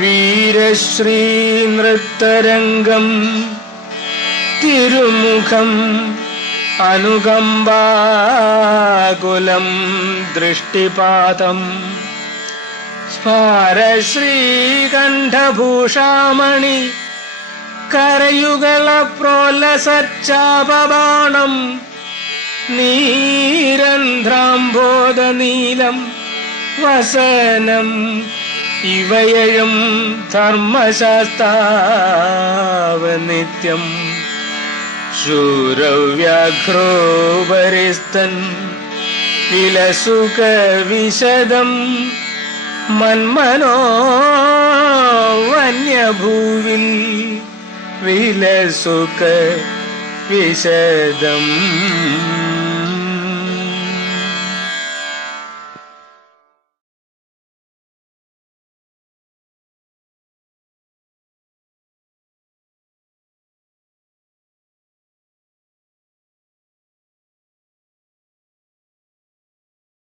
വീരശ്രീ നൃത്തരംഗം തിരുമുഖം അനുകമ്പാകുലം ദൃഷ്ടിപാതം സ്മാരശ്രീകണ്ഠഭൂഷാമണി കരയുകളപ്രോലസച്ചാപബാണം നീരന്ധ്രാംബോധനീലം വസനം ഇവയഴും ധർമ്മശാസ്താവനിത്യം ശൂരവ്യാഘ്രോപരിസ്തൻ വിലസുക വിശദം മന്മനോ വന്യഭൂവിൽ വിലസുക വിശദം.